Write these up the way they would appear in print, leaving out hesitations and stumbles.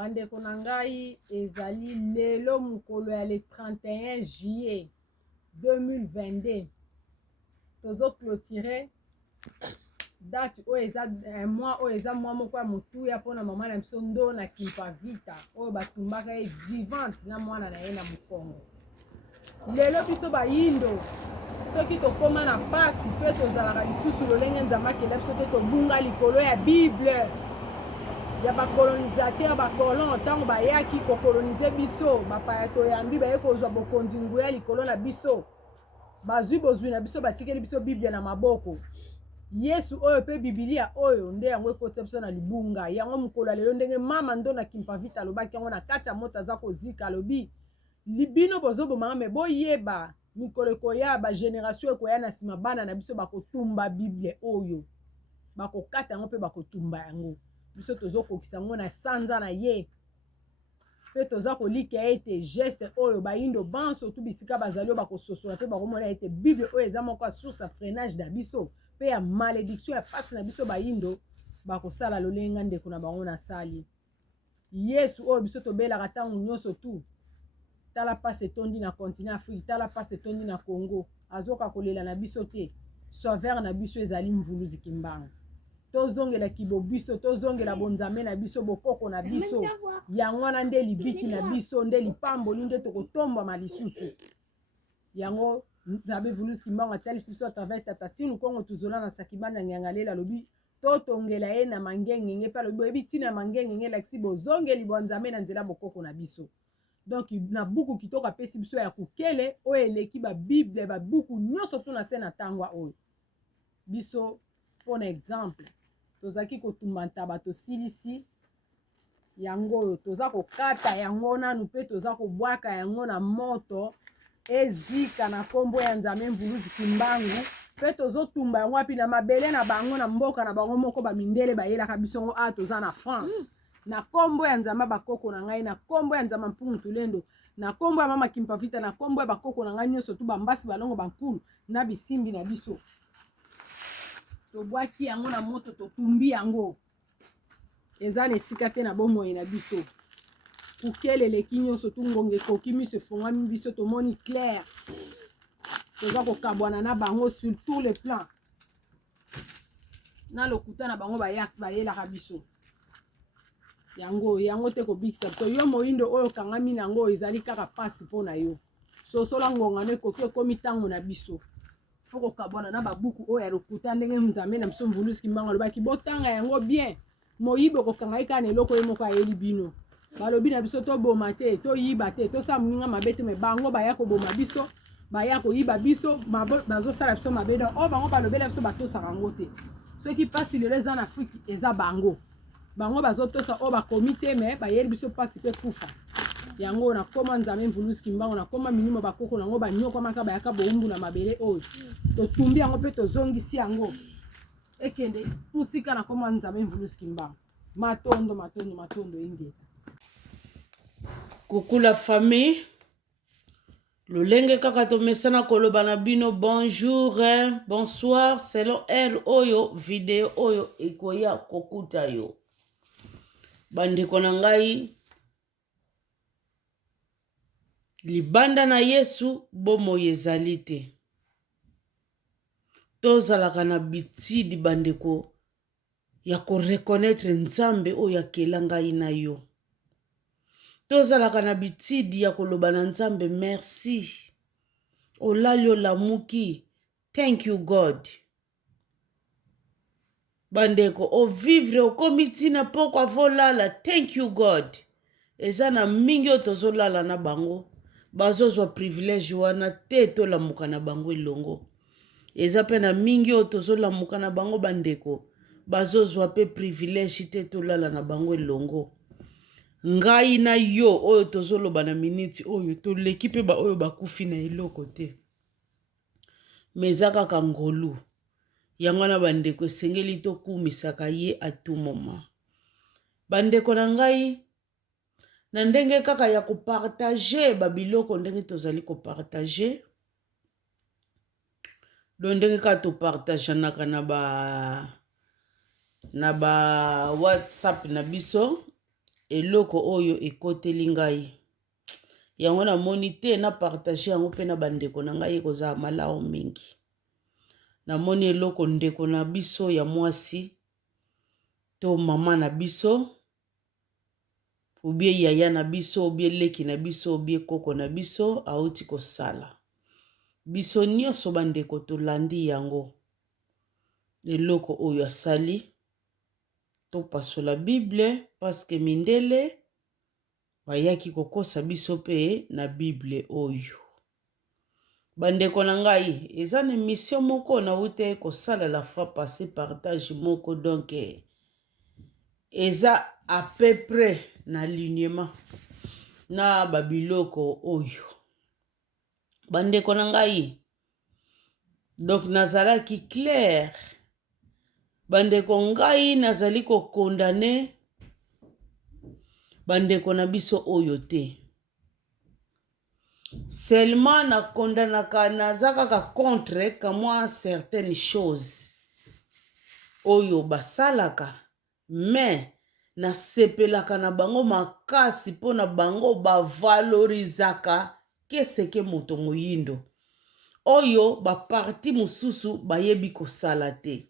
bandeko na ngai ezali lelo mokolo ya le 31 juillet 2022 tozo clôturer date oyo eza mois oyo eza mois moko ya motuya mpona mama na biso ndo na Kimpavita oyo batumbaka ye vivante na mwana na ye na mokongo. Lelo biso bayindo soki tokóma na pasi mpe tozalaka lisusu lolenge nzambe akela biso te tobunga likolo ya bible ya bakolonisateur bakolon ntango bayaki kokolonize biso bapaya toyambi baye kozwa bokonzi nguya likolo na biso bazwi bozwi na biso batikeli biso bible na maboko. Yesu oyo pe bibilia oyo nde yango ekotisa biso na libunga yango mokolo lelo ndenge mama ndo na Kimpavita alobaki yango na kati ya moto aza kozika alobi libino bozobomanga me boyeba mikolo ekoya bagénération ekoya na nsima bana na biso bakotumba bible oyo bakokata yango mpe bakotumba yango biso tozokokisa yango na sanza na ye mpe toza kolika ete geste oyo bayindo banso tu bisika bazali oyo bakososola mpe bakomona ete bible oyo eza moko ya source ya freinage na biso mpe ya malédiction ya pasi na biso bayindo bakosala lolenga ndeko na bango na sali. Yesu oyo biso tobelaka ntango nyonso tu tala pasi etondi na continent Afrique tala pasi etondi na Congo azoka kolela na biso te sauveur na biso ezali mvuluzi kimbanga tozongela kibo biso tozongela bonzambe na biso bokoko na biso yango wana nde libiki na biso nde lipamboli nde tokotombama lisusu yango nzambe vuluzi kimbanga atalisi biso atravers tata tinu kongo tuzola na sakibanda ngyanga lela lobi totongela ye na mangengenge mpe alobi oyebi ntina ya mangengenge elakisi bozongeli bonzambe na nzela bokoko na biso. Donc na buku kitoko apesi biso ya kokele oyo eleki babible babuku nyonso tu na se na ntangwa oyo biso mpona exemple tozalaki kotumba ntaba tosilisi yango oyo toza kokata yango nanu mpe toza kobwaka yango na moto ezika na nkombo ya nzambe mvuluzi kimbangu mpe tozotumba yango api na mabele na bango na mboka na bango moko bamindele bayelaka biso ngo a toza na France na kombo ya nzamba bakoko na ngai na kombo ya nzamba mpungu tulendo na kombo ya mama Kimpavita na kombo ya bakoko na ngai nyonso tu bambasi balongo bankulu na bisimbi na biso tobwaki yango na moto totumbi yango eza na esika te na bomoi na biso kukele eleki nyonso tu ngonga ekoki miso efongami biso tomoni clair toza kokabwana na bango sur tous les plans na lokuta na bango bayelaka biso yango te kobikisa biso yo moyindo oyo kangami nango ezali kaka pasi mpo na yo sosola ngonga no ekoki ekomi ntango na biso fo kokabwana na babuku oyo ya lokuta ndenge nzambe na biso mvuluzi kimbanga alobaki botanga yango bien moyibi okokanga ye kaka na eloko ye moko ayeli bino balobi na biso toboma te toyiba te tosala moninga mabe te me bango baya koboma biso baya koyiba biso bazosala biso mabe don oyo bango balobela biso batosaka yango te soki pasi lelo eza na Afrique eza bango bazotosa oyo bakomi te me bayeli biso pasi mpe kufa yango nakoma nzambe mvuluzi kimbango nakoma minimo bakoko nango banyokwamaka bayaka bowumbu na mabele oyo totumbi yango mpe tozongisi yango ekende musika nakoma nzambe mvuluzi kimbango matondo ingeta. Coucou la famille, lolenge kaka tomesana koloba na bino bonjour bonsoir selon heure oyo video oyo ekoya kokuta yo bandeko na ngai libanda na Yesu bomoi ezali te tozalaka na bitidi bandeko ya korekonetre nzambe oyo akela ngai na yo tozalaka na bitidi ya koloba na nzambe merci olali olamuki thank you God bandeko ovivre okomi ntina poko avolala thank you God eza na mingi oyo tozolala na bango bazozwa privilege wana te tolamuka na bango elongo eza pe na mingi oyo tozolamuka na bango bandeko bazozwa pe privilege te tolala na bango elongo ngai na yo oyo tozoloba na miniti oyo toleki pe ba oyo bakufi na eloko te meza kaka ngolu yango na bandeko esengeli tokumisaka ye à tout moment bandeko na ngai na ndenge kaka ya kopartage babiloko ndenge tozali kopartage do ndenge kaka topartageanaka na ba WhatsApp na biso eloko oyo ekoteli ngai yango namoni te na partage yango mpe na bandeko na ngai ekozala malamu mingi. Namoni eloko ndeko na biso ya mwasi to mama na biso ubie yaya na biso ubie leki na biso ubie koko na biso auti kosala. Biso nyonso bandeko tolandi yango eloko oyo asali topasola Bible paske mindele bayaki kokosa biso pe na Bible oyo. Bandeko na ngai eza na mission moko na ute kosala la fois passé partage moko donc eza à peu près na alignement na babiloko oyo. Bandeko na ngai donc nazalaki clair. Bandeko ngai nazali ko condamner bandeko na biso oyo te. Seulement na kondanaka nazaka contre kamwa certaines choses oyo basalaka mais na sepelaka na bango makasi po na bango bavalorizaka keseke moto moyindo oyo baparti mosusu bayebi kosala te.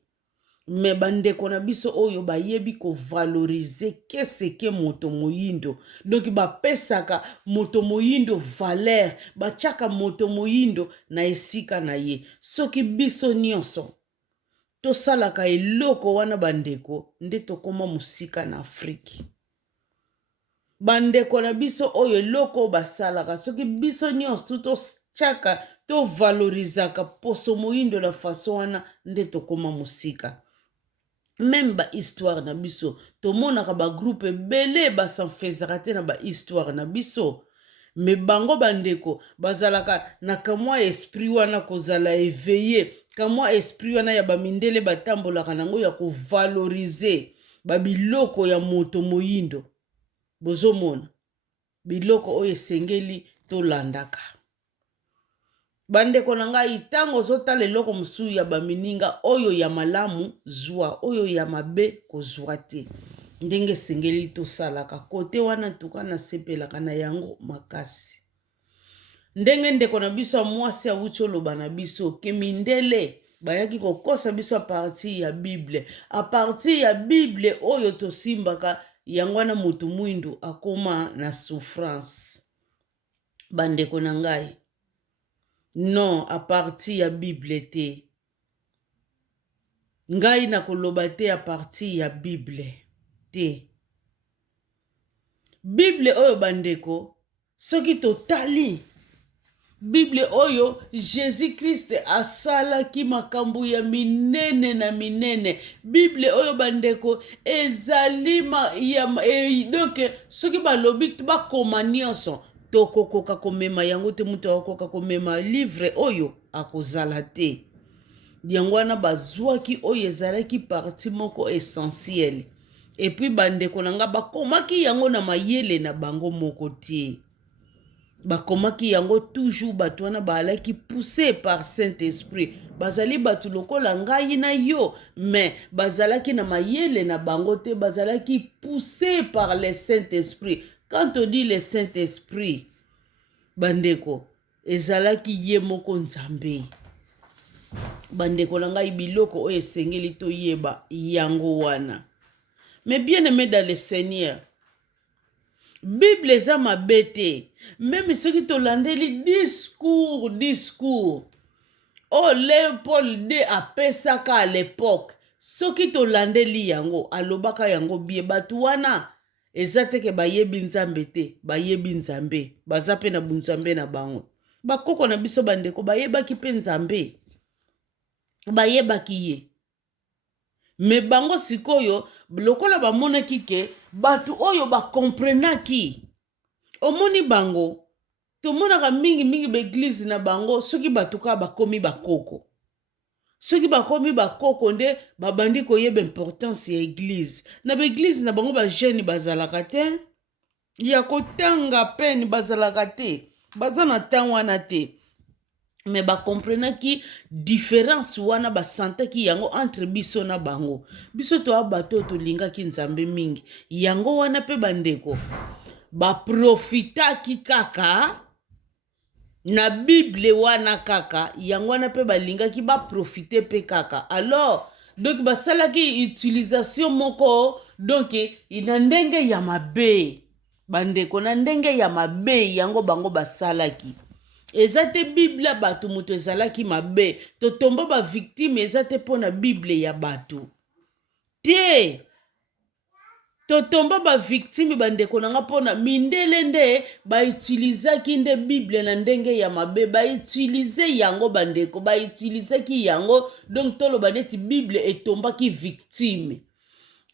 Me bandeko na biso oyo bayebi ko valoriser keseke moto moyindo. Donc bapesaka moto moyindo valeur, bachaka moto moyindo na esika na ye. Soki biso nyonso to salaka eloko wana bandeko nde tokoma musika na Afrique. Bandeko na biso oyo eloko basalaka soki biso nyonso to chaka to valorizaka poso moyindo na façon wana nde tokoma musika. Même ba histoire na biso tomonaka ba groupe belé ba sanfezaka te na ba histoire na biso me bango bandeko bazalaka na kamwa esprit wana kozala éveillé kamwa esprit wana ya bamindele batambolaka nango ya kovaloriser babiloko ya moto moyindo. Bozomona biloko oyo esengeli tolandaka. Bandeko na ngai tango zotala eloko musu ya bamininga oyo ya malamu zwa oyo ya mabe kozwa te. Ndenge sengeli tosalaka kote wana tuka na sepelaka na yango makasi. Ndenge ndeko na biso mwasi ya ucholoba na biso kemindele bayaki kokosa biso a partir ya Bible. A partir ya Bible oyo tosimbaka yango na moto mwindu akoma na souffrance. Bandeko na ngai non, a partir ya Bible te. Ngai na koloba te a partir ya Bible te. Bible oyo bandeko, soki totali Bible oyo Jésus Christ asalaki makambo ya minene na minene. Bible oyo bandeko ezali donc soki balobi bakoma nyonso tokokoka komema yango te mutu akokoka komema livre oyo akozala te. Yango wana bazwaki oyo ezalaki parti moko essentiel. Et puis bandeko nanga bakomaki yango na mayele na bango moko te. Bakomaki yango toujours bato wana balaki poussé par Saint-Esprit. Bazali batu lokola ngai na yo, mais bazalaki na mayele na bango te, bazalaki poussé par le Saint-Esprit. Quand on dit le Saint-Esprit, bandeko, ezalaki ye moko nzambe. Bandeko na ngai biloko oyo esengeli toyeba yango wana. Mais bien aimé dans le Seigneur, Bible eza mabe te. Même soki tolandeli discours. Oh, Léopold II apesaka à l'époque. Soki tolandeli yango, alobaka yango bie batu wana. Eza teke bayebi nzambe te, bayebi nzambe. Baza pe na bunzambe na bango. Bakoko na biso bandeko, bayebaki pe nzambe. Bayebaki ye. Me bango sikoyo, lokola bamonaki ke, batu oyo bakomprenaki. Omoni bango, tomonaka mingi beglise na bango, soki batuka bakomi bakoko. Soki bakomi bakoko nde, babandi koyeba importance ya église. Na beglise na bango ba jeune bazalaka te, ya kotanga peni bazalaka te, baza na temps wana te. mais bakomprenaki différence wana basantaki yango entre biso na bango. Biso toa bato tolingaki nzambe mingi, yango wana pe bandeko baprofitaki kaka na bible wana kaka, yango wana pe balingaki baprofite pe kaka. Alors donc basalaki utilisation moko donc na ndenge ya mabe bandeko, na ndenge ya mabe yango bango basalaki. Eza te bible bato moto ezalaki mabe, totomba ba victime eza te pona bible ya bato te, totomba ba victime bandeko nanga pona mindele nde baitilizaki nde bible na ndenge ya mabe, baitilize yango bandeko, baitilizaki yango. Donc toloba neti bible etombaki victime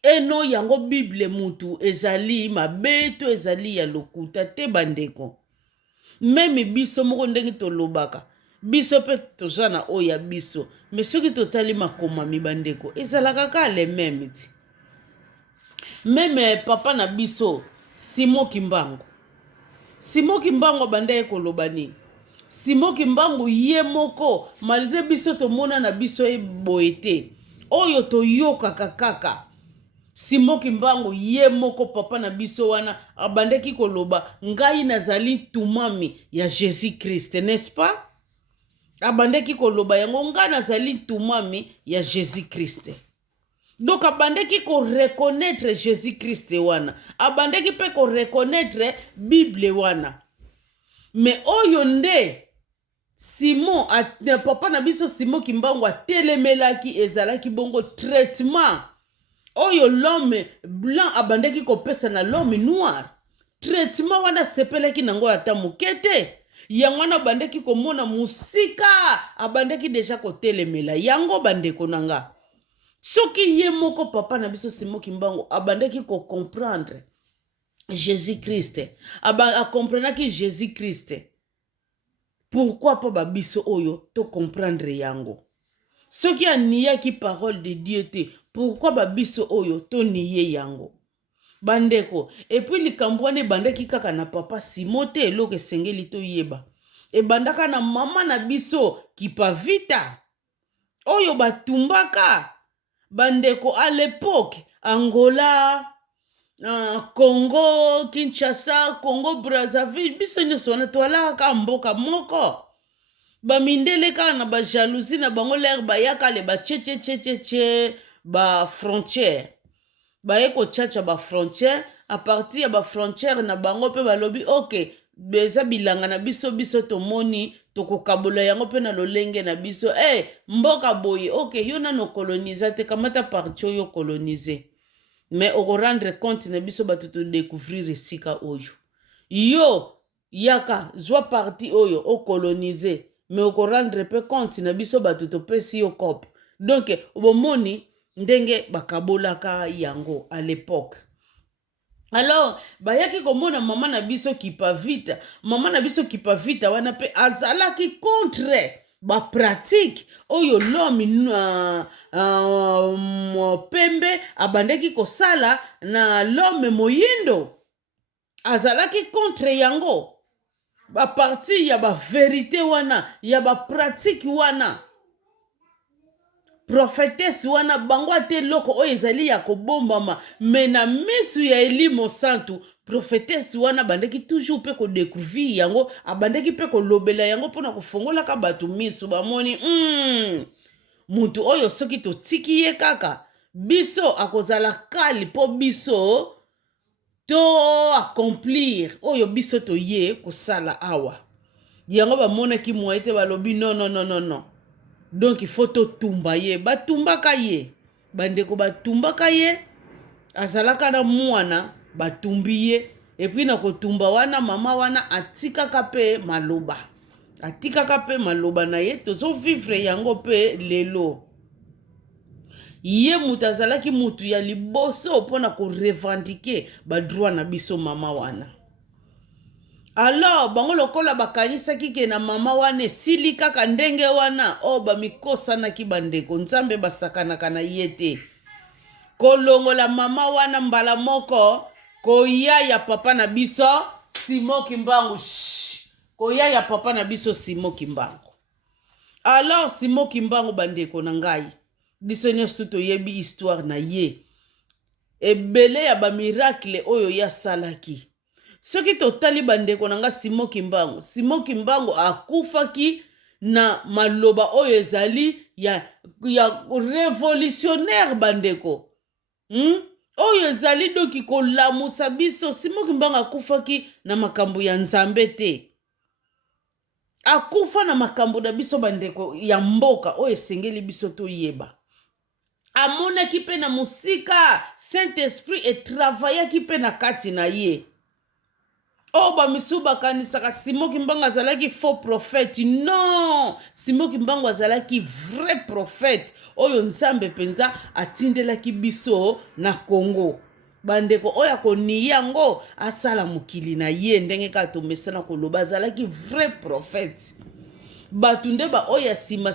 eno yango bible mutu ezali mabe to ezali ya lokuta te bandeko. Meme biso moko ndenge tolobaka biso pe toza na oya biso, mais soki totali makomami bandeko ezalaka ka le meme ti. Meme papa na biso Simon Kimbangu, Simon Kimbangu bande koloba nini? Simon Kimbangu ye moko malgré biso tomona na biso eboye te oyo toyokaka kaka. Simon Kimbangu ye moko papa na biso wana abandeki koloba ngai nazali tumami ya Jésus Christ, n'est-ce pas? Abandeki koloba yango ngai nazali tumami ya Jésus Christ. Donc abandeki ko reconnaître Jésus Christ wana, abandeki pe ko reconnaître Bible wana. Mais oyo nde Simon papa na biso Simon Kimbangu atelemelaki ezalaki bongo traitement oyo l'homme blanc abandeki kopesa na l'homme noir. Traitement wana sepelaki nango ata mokete. Yango wana abandeki komona musika, abandeki deja kotelemela yango bandeko nanga. Soki ye moko papa na biso Simon Kimbangu abandeki ko comprendre Jésus Christ, a comprenaki Jésus Christ. Pourquoi pas babiso oyo to comprendre yango? Soki aniyaki parole de Dieu te, pourquoi babiso oyo to niye yango? Bandeko, et puis likambwane bandeki kaka na papa Simon te eloko esengeli to yeba. E bandaka na mama na biso Kipavita oyo batumbaka bandeko à l'époque Angola, Congo, Kinshasa, Congo Brazzaville, biso nyonso wana toalaka mboka moko. Ba mindele ka na ba jalousie na bango l'air bayaka le ba tche ba frontière. Ba eko tchacha ba frontière, à partir ya ba frontière na bango pe balobi OK, beza bilanga na biso tomoni toko kabola yango pe na lolenge na biso. Mboka boye, OK, yo na no coloniser te kamata parti yo coloniser. Mais oko rendre compte na biso bato to découvrir sika oyo. Yo yaka zwa parti oyo o coloniser. Mais oko rendre pe compte na biso bato to pesi yo kop. Donc obomoni ndenge bakabolaka yango à l'époque. Alors bayaki komona mama na biso Kipavita, mama na biso Kipavita wana pe azalaki contre ba pratique oyo l'homme pembe abandeki kosala na l'homme moyindo, azalaki contre yango. Ba parti ya ba vérité wana, ya ba pratique wana. Prophétesse wana bango ate loko oyo ezali ya kobombama, mais na misu ya Elimo Santu prophétesse wana bandeki toujours pe ko découvrir yango, abandeki pe ko lobela yango pona kofongola ka batu misu bamoni mutu oyo soki to tiki ye kaka biso akozala kali po biso to accomplir oyo biso to ye kosala awa. Yango bamonaki moite balobi non. Donc il faut to tumba ye, batumbaka ye. Bandeko batumbaka ye, azalaka na mwana batumbi ye. Et puis na kotumba wana mama wana atikaka pe maloba. Atikaka pe maloba na ye, tozo vivre yango pe lelo. Ye mutu azalaki mutu ya liboso pona ko revendiquer ba droit na biso mama wana. Alors bango lokola bakanisaki ke na mama wane sili kaka ndenge wana bamikosana ki bandeko nzambe basakanaka na yete kolongola mama wana mbala moko koya ya papa na biso Simon Kimbangu koya ya papa na biso Simon Kimbangu Alors Simon Kimbangu bandeko na ngai biso nyonso toyebi histoire na ye ebele ya bamiracle oyo ya salaki. Soki totali bandeko na nga Simon Kimbangu akufaki na maloba oyo ezali ya révolutionnaire bandeko. Oyo ezali doki kolamusa biso. Simon Kimbangu akufaki na makambo ya nzambe te. Akufa na makambo na biso bandeko ya mboka oyo esengeli biso toyeba. Amonaki pe na musika Saint-Esprit etravaillaki pe na kati na ye. Bamisu bakanisaka Simon Kimbangu azalaki faux prophète. Non, Simon Kimbangu azalaki vrai prophète oyo nzambe penza atindelaki biso na Congo. Bandeko oya koni yango asala mukili na ye ndenge ka tomesana koloba azalaki vrai prophète. Batunde ba oya sima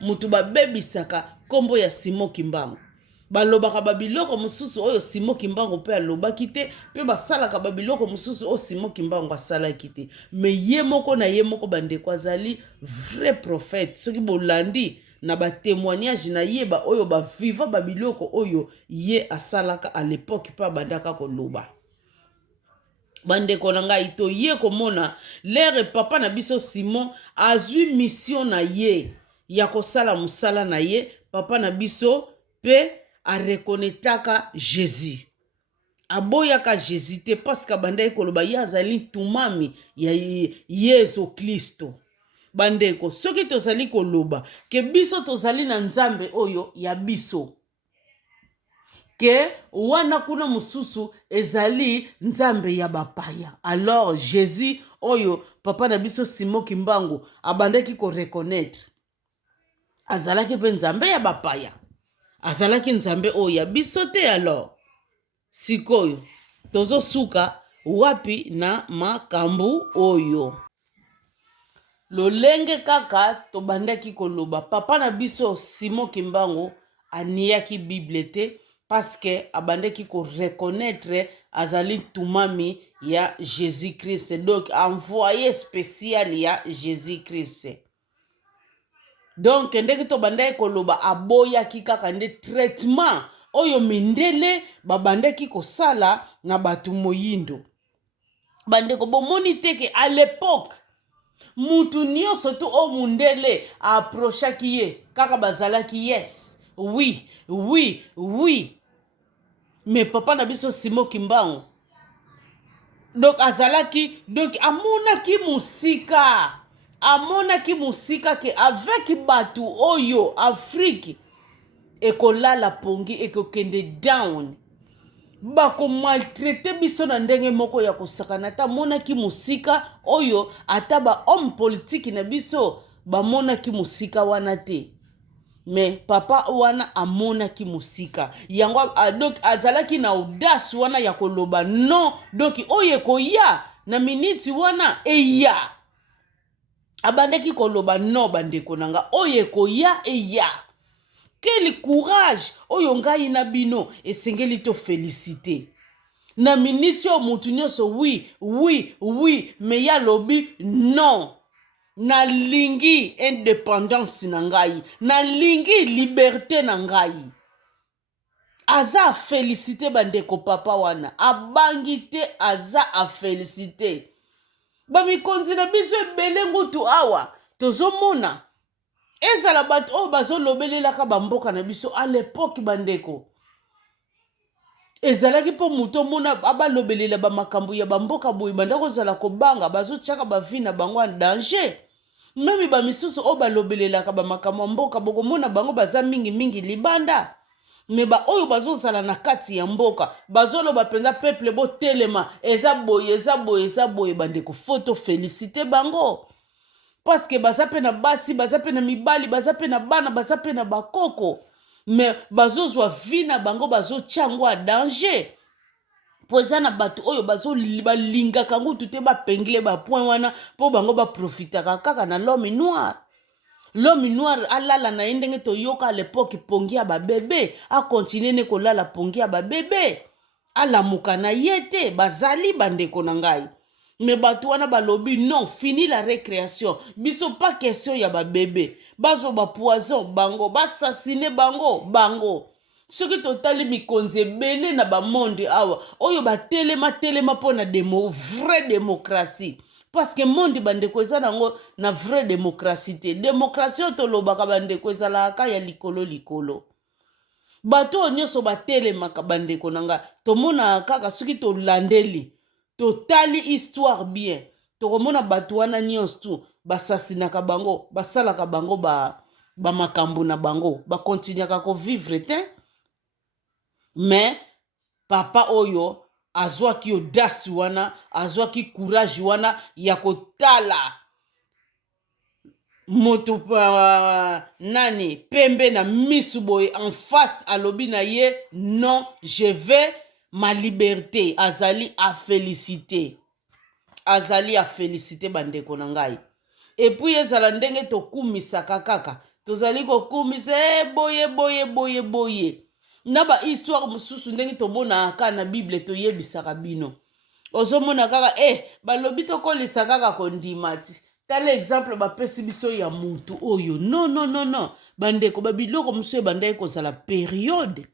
mutu babebisaka kombo ya Simon Kimbangu. Balobaka babiloko mususu oyo Simon Kimbangu pe alobaki te, pe basalaka babiloko mususu oyo Simon Kimbangu asalaki te. Me ye moko na ye moko bandeko azali vrai prophète. Soki bolandi na ba témoignage na ye ba oyo ba viva babiloko oyo ye asalaka à l'époque pa bandaka koloba. Bandeko na ngai to ye komona lere papa na biso Simon azwi mission na ye ya kosala musala na ye. Papa na biso pe a reconnaîtaka Jésus. Aboyaka Jésus te parce que bandai koloba ya azali tumami ya Yesu Kristo. Bandeko soki tozali koloba ke biso tozali na nzambe oyo ya biso. Ke wana kuna mususu ezali nzambe ya bapaya. Alors Jésus oyo papa na biso Simon Kimbangu abandaki ko reconnaître. Azalaki pe nzambe ya bapaya. Azalaki nzambe oyo ya biso te. Alors sikoyo tozo suka wapi na makambu oyo. Lolenge kaka tobandaki koloba papa na biso Simon Kimbangu aniaki Bible te parce que abandaki ko reconnaître azali tumami ya Jésus Christ. Donc envoyé spécial ya Jésus Christ. Donc ndenge to bandai koloba aboyaki kaka nde traitement oyo mindele babandaki kosala na batu moyindo. Bandeko bomoni teke à l'époque mutu nyonso tu o mundele approchaki ye kaka bazalaki yes oui. Mais papa na biso Simon Kimbangu donc azalaki donc amonaki musika ke avec batu oyo Afrique ekolala pongi ekokende down bako maltraité biso na ndenge moko ya kosakana ta monaki musika oyo ata ba homme politique na biso ba monaki musika wana te. Mais papa wana amonaki musika yango donc azalaki na audace wana ya koloba non donc oye koya na minute wana eya abandaki koloba non bandeko nanga oye koya eya. Quel courage oyo ngai na bino esengeli to féliciter. Na minute yo mutu nyonso oui mais ya lobi non. Na lingi indépendance na ngai, na lingi liberté na ngai. Aza féliciter bandeko papa wana, abangi te aza a féliciter. Bamikonzi na biso ebele ngutu awa tozomona ezala bato oyo bazolobelelaka bamboka na biso à l'époque bandeko. Ezalaki po muto mona abalobelela bamakambo ya bamboka boye bandako zala kobanga bazotiaka bavi na bango en danger. Memi bamisusu oyo balobelelaka bamakambo mboka bokomona bango baza mingi libanda. Me ba oyo bazozala na kati ya mboka bazoloba penza peuple bo telema eza boye bandeko photo féliciter bango. Parce que baza pe na basi, baza pe na mibali, baza pe na bana, baza pe na bakoko. Mais bazozwa vina bango bazotiango a danger. Poza na batu oyo bazolinga kango tute ba pengle ba point wana po bango ba profitaka kaka na l'homme noir. L'homme noir alala na ndenge to yoka à l'époque pongia ba bébé, a continuer ne kolala pongia ba bébé. Ala mukana yete bazali bandeko na ngai. Mais bato wana balobi non, fini la récréation. Biso pas question ya ba bébé. Bazo ba poison bango, basasine bango, bango. Soki totali mikonzi ebele na ba monde awa, oyo ba telema pona vraie démocratie. Parce que monde bandeko eza nango na vraie démocratie te. Démocratie tolobaka bandeko ezalaka ya likolo. Bato nyonso batelemaka bandeko nanga. Tomona kaka soki tolandeli. Totali histoire bien. Tokomona bato wana nyonso tu basasinaka bango, basalaka bango ba makambo na bango, bakontinuaka ko vivre te. Mais papa oyo azwaki audace wana, azwaki courage wana ya kotala moto nani pembe na misu boye en face alobi na ye non, je vais ma liberté. Azali a féliciter. Azali a féliciter bandeko na ngai. Et puis ezala ndenge tokumisaka kaka. Tozali kokumisa boye. Na ba histoire mususu ndenge tomona aka na Bible toyebisaka bino. Ozomona kaka balobi tokolisa kaka kondima ti. Tala exemple bapesi biso ya mutu oyo. Non. Bandeko babiloko musu bandai kozala période.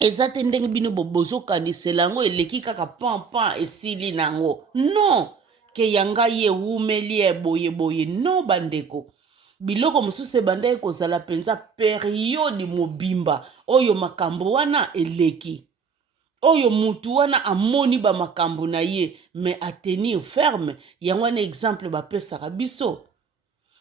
Ezate ndenge bino bozokanisela yango eleki kaka pan esili nango. Non. Ke yanga ye umeli boye. Non bandeko. Biloko mususu bandai kozala penza période mobimba. Oyo makambo wana eleki. Oyo mutu wana amoni ba makambo na ye. Mais a tenir ferme. Yango wana exemple bapesaka biso.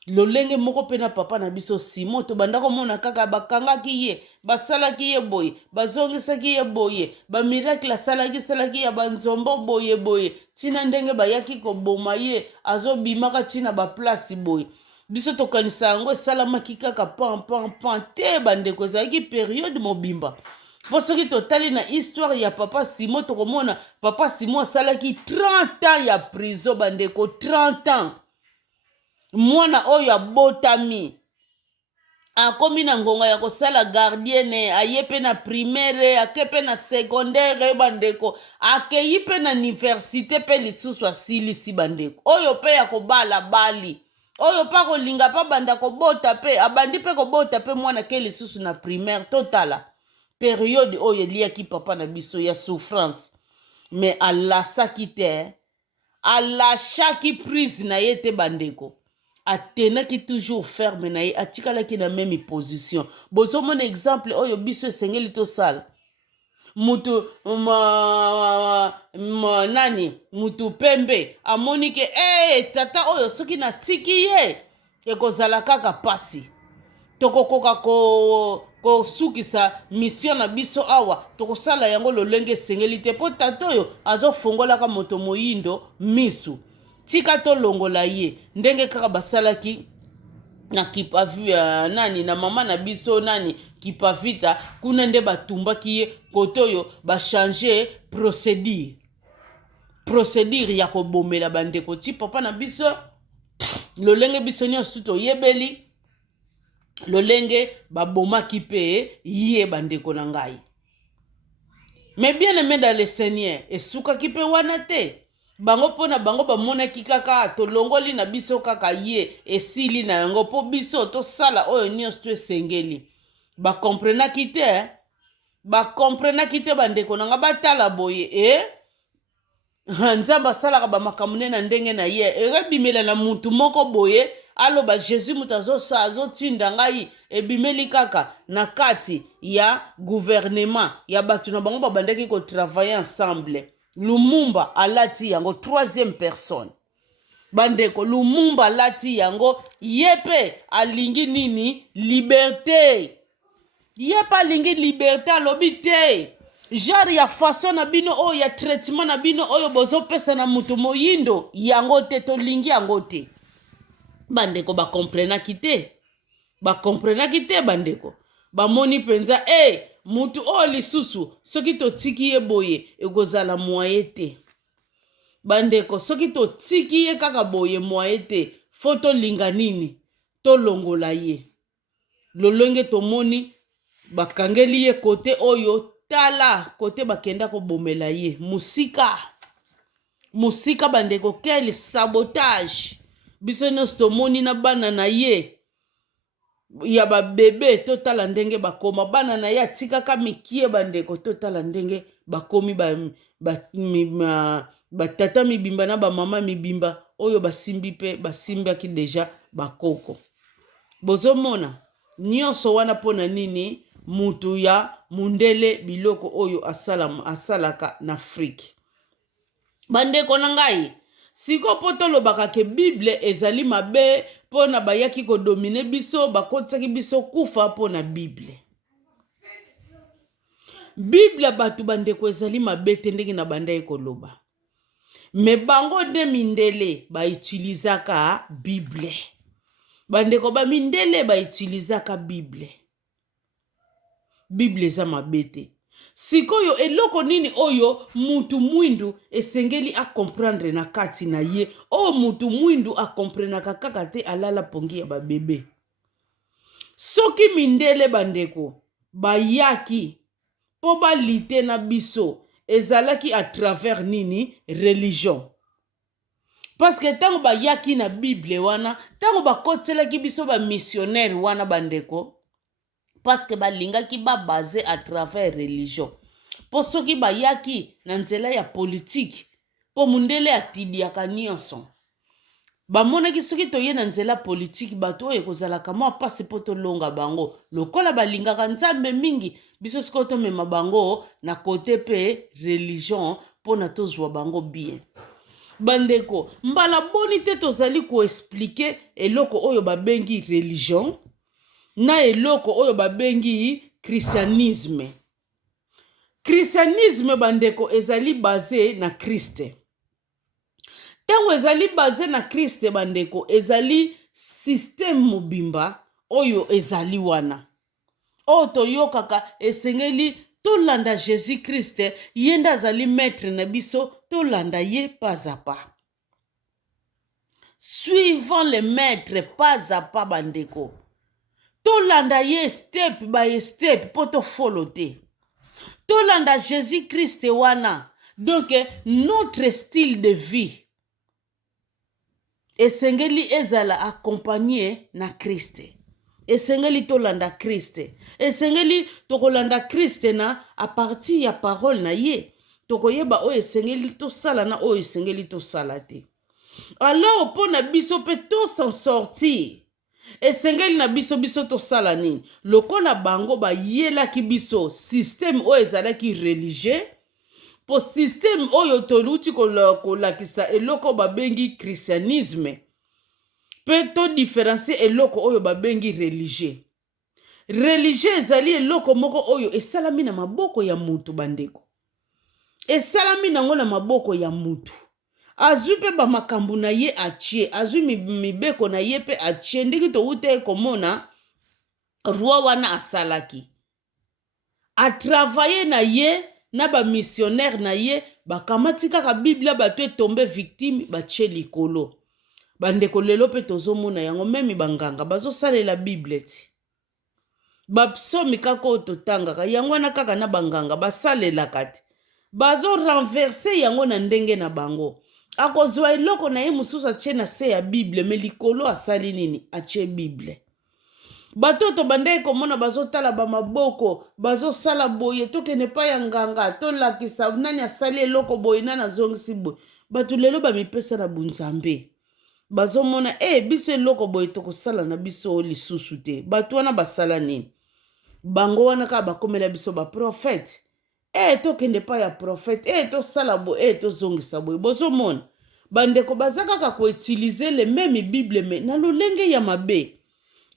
Lolenge moko pena papa na biso Simon to bandako mona kaka bakangaki ye, basalaki ye boye, bazongisaki ye boye, ba miracle salaki ya banzombo boye, tina ndenge bayaki ko boma ye, azobimaka tina ba place boye. Biso to kanisa yango salamaki kaka pan te bandeko ezalaki période mobimba. Po soki totali na histoire ya papa Simon to komona papa Simon asalaki 30 ans ya prison bandeko, 30 ans. Mwana oyo abotami akomi na ngonga ya kosala gardienne, ayepe na primaire, akepe na secondaire bandeko, akeyi pe na université pe lisusu asilisi bandeko. Oyo pe ya kobala bali, oyo pa kolinga pa banda kobota pe, abandi pe kobota pe mwana ke lisusu na primaire. Totala période oyo liaki papa na biso ya souffrance. Mais alasaki te, alashaki prise na ye te bandeko. Atenaki toujours ferme na ye, atikalaki na même position. Bozo mon exemple oyo biso esengeli to sala. Mutu mutu pembe amoni ke tata oyo soki na tiki ye ekozala kaka pasi. Tokokoka ko sukisa mission na biso awa, tokosala yango lolenge esengeli te po tata oyo azofungolaka moto moyindo misu. Tika to longola ye ndenge kaka basalaki na kipavu ya na mama na biso kipavita kuna nde batumbaki ye kote oyo changer procédure ya kobomela bandeko ti papa na biso lolenge biso nyonso toyebeli lolenge babomaki pe ye bandeko na ngai. Mais bien aimé dans le Seigneur esukaki pe wana te. Bango pona bango bamonaki kaka tolongoli na biso kaka ye esili na yango po biso to sala oyo nyonso to esengeli. Bakomprenaki te bandeko nanga batala boye nzamba salaka bamakamune na ndenge na ye ebimela na mutu moko boye aloba Jésus mutu azotinda ngai ebimeli kaka na kati ya gouvernement ya batu na bango babandaki ko travailler ensemble. Lumumba alati yango troisième personne. Bandeko Lumumba alati yango yepe alingi nini liberté. Yepe alingi liberté alobi te. Genre ya façon na bino oyo ya traitement na bino oyo bozo pesa na mutu moyindo yango te tolingi yango te. Bandeko bakomprenaki te bandeko. Bamoni penza mutu oyo lisusu soki totiki ye boye ekozala moye te. Bandeko soki totiki ye kaka boye moye te, fo tolinga nini tolongola ye. Lolenge tomoni bakangeli ye kote oyo tala kote bakenda kobomela ye musika musika bandeko quel sabotage biso nyonso tomoni na bana na ye ya babebe totala ndenge bakoma bana na ye atikaka mikie bandeko totala ndenge bakomi batata mibimba na bamama mibimba oyo basimbi mpe basimbaki deja bakoko. Bozomona nyonso wana mpona nini mutu ya mundele biloko oyo asalaka na Afrique. Bandeko na ngai siko po tolobaka ke Bible ezali mabe mpona bayaki kodomine biso bakotisaki biso kufa mpona Bible. Bible batu bandeko ezali mabe te ndenge na banda ekoloba. Me bango nde mindele baitilizaka Bible. Bandeko ba mindele baitilizaka Bible. Bible eza mabe te. Sikoyo eloko nini oyo mutu mwindu esengeli a comprendre na kati na ye. O mutu mwindu a comprendre kaka te alala pongi ya babebe. Soki mindele bandeko bayaki po balite na biso ezalaki à travers nini religion. Parce que tango bayaki na Bible wana, tango bakotelaki biso ba missionnaire wana bandeko, parce que balingaki ba basé à travers religion. Po soki bayaki na nzela ya politique, po mundele atidiaka nyonso. Bamonaki soki toye na nzela politique bato oyo ekozalaka mwa pasi po tolonga bango. Lokola balingaka nzambe mingi, biso siko tomema bango na kote pe religion po na tozwa bango bien. Bandeko, mbala boni te tozali ko expliquer eloko oyo babengi religion na eloko oyo babengi christianisme. Christianisme bandeko ezali basé na Christe. Tango ezali basé na Christe bandeko ezali système mobimba oyo ezali wana. O toyokaka esengeli tolanda Jésus Christ yenda azali maître na biso tolanda ye pas à pas. Suivant les maîtres pas à pas bandeko. Tolanda ye step by step poto follow te. Tolanda Jésus Christ wana. Donc notre style de vie esengeli ezala accompagné na Christ. Esengeli tolanda Christ. Esengeli tokolanda Christ na a partir ya parole na ye. Tokoyeba o esengeli to sala na o esengeli to salate. Alors pour na biso pe to s'en sortir. Esengeli na biso to sala nini. Lokola bango ba yela ki biso système o ezala ki religieux. Po système oyo toluti kolakisa eloko babengi christianisme. Peut to différencier eloko oyo babengi religieux. Religieux ezali eloko moko oyo esalami na maboko ya mutu bandeko. Esalami nango na maboko ya mutu. Azwi pe ba makambu na ye achie, azwi mibeko na ye pe achie ndiki to ute komona roi wana asalaki. A travailler na ye na ba missionnaire na ye bakamati kaka Biblia bato tombe victime batie likolo. Bandeko lelo pe tozomona yango memi banganga bazo salela Bible ti. Bapsomi kako totangaka yango na kaka na banganga basalela kati. Bazo renverser yango na ndenge na bango. Akozwa eloko na ye mususu atie na se ya Bible me likolo asali nini atie Bible. Batoto bandai komona bazo tala ba maboko bazo sala boye tokene pa ya nganga tolakisa nani asali eloko boye nana zongisi boye. Batu lelo ba mipesa na bunzambe. Bazomona biso eloko boye tokosala na biso lisusu te. Batu wana basala nini? Bango wana ka bakomela biso ba prophète. Tokende pa ya prophète. To sala boye to zongisa boye. Bozomona bandeko bazaka ka ko utiliser le même Bible me na lolenge ya mabe.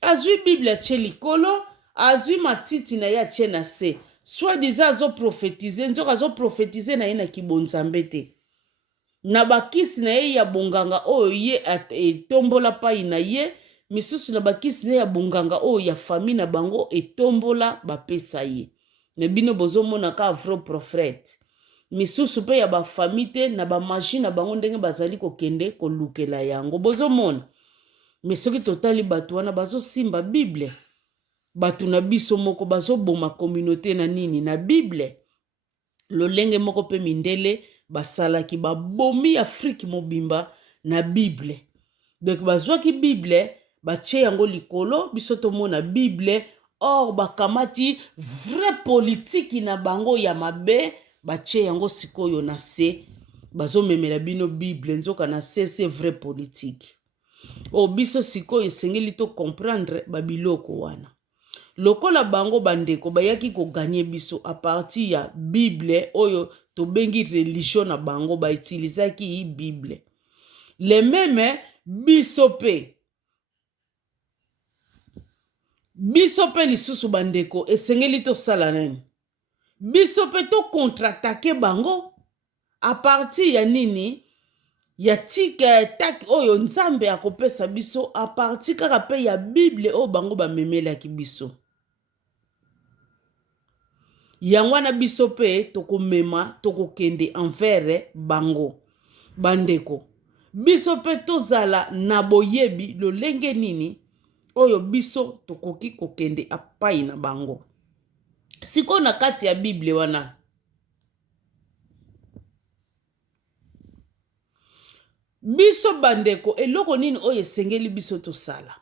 Azui Bible atie likolo, azui matiti na ya atie na se. Soit disant azo prophétiser, nzoka azo prophétiser na ye na kibonzambe te. Na bakisi na ye ya bonganga oyo ye etombola pai na ye, misusu na bakisi na ye ya bonganga oyo ya famille na bango etombola bapesa ye. Me bino bozomona ka vrai prophète. Misusu pe ya ba famille te na ba magie na bango ndenge bazali kokende kolukela yango. Bozomona. Mais soki totali batu wana bazo simba Bible. Batu na biso moko bazo boma communauté na nini na Bible. Lolenge moko pe mindele basalaki babomi Afrique mobimba na Bible. Donc bazwaki Bible batie yango likolo biso tomona Bible. Or bakamati vrai politique na bango ya mabe batie yango sikoyo na se bazomemela bino Bible nzoka na se c'est vrai politique. O biso sikoyo esengeli to comprendre babiloko wana. Lokola bango bandeko bayaki ko gagner biso a partir ya Bible oyo to bengi religion na bango ba utilisaki Bible. Les mêmes biso pe lisusu bandeko esengeli to sala nani. Biso pe to contre-attaquer bango a partir ya nini ya tika tak oyo nzambe akopesa biso a partir kaka pe ya Bible o bango ba memelaki biso. Yangwana biso pe tokomema tokokende envers bango bandeko. Biso pe tozala na boyebi lolenge nini oyo biso tokoki kokende apai na bango. Siko na kati ya Bible wana biso bandeko eloko nini oyo esengeli biso tosala.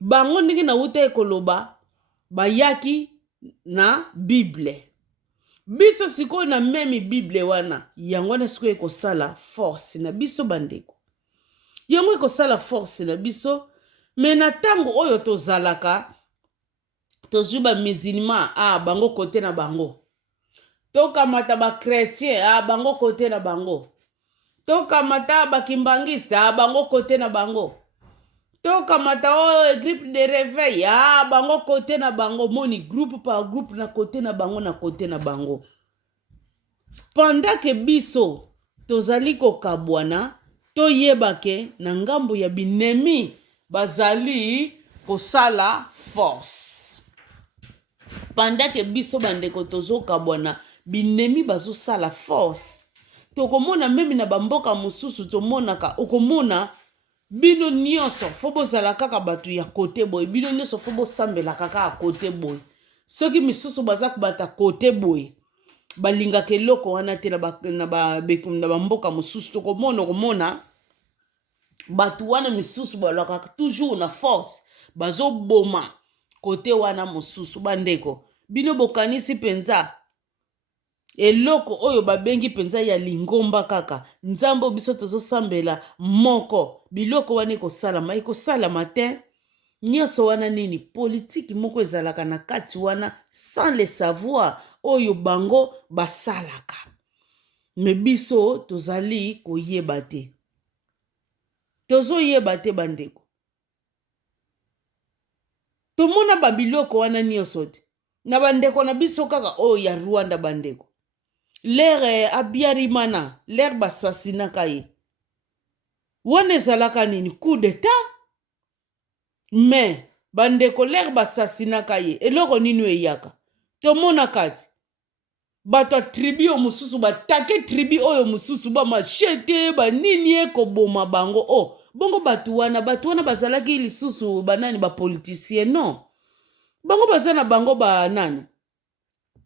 Bango ndenge na uta ekoloba bayaki na Bible. Biso siko na memi Bible wana yango na siko ekosala force na biso bandeko. Yango ekosala force na biso. Mais na tango oyo tozalaka tozuba musulman bango kote na bango. Tokamata ba chrétien bango kote na bango. Tokamata ba kimbangista bango kote na bango. Tokamata groupe de réveil bango kote na bango. Moni groupe par groupe na kote na bango na kote na bango. Pendant que biso tozali ko kabwana toyebake na ngambo ya binemi bazali kosala force. Pendant que biso bandeko tozo kabwana binemi bazo sala force. Tokomona memi na bamboka mususu tomonaka okomona bino nyonso fobo zala kaka batu ya kote boy. Bino nyonso fobo sambela kaka kote boy. Soki misusu bazak bata kote boy balinga keloko wana te na bamboka mususu tokomona batu wana misusu balaka toujours na force bazo boma kote wana mususu bandeko. Bino bokanisi penza eloko oyo babengi penza ya lingomba kaka. Nzambo biso tozo sambela moko biloko wana ekosala matin nyonso wana nini politique moko ezalaka na kati wana sans le savoir oyo bango basalaka. Me biso tozali koyeba te. Tozo yeba te bandeko. Tomona babiloko wana nyonso te. Na bandeko na biso kaka oyo ya Rwanda bandeko. L'air abiarimana, l'air basasinaka ye. Wana ezalaka nini coup d'état? Mais bandeko l'air basasinaka ye. Eloko nini eyaka. Tomona kati. Bato tribu o mususu batake tribu oyo mususu ba machete ba nini ekoboma bango bongo batu wana bazalaki lisusu banani ba politicien non bango bazana bango ba nani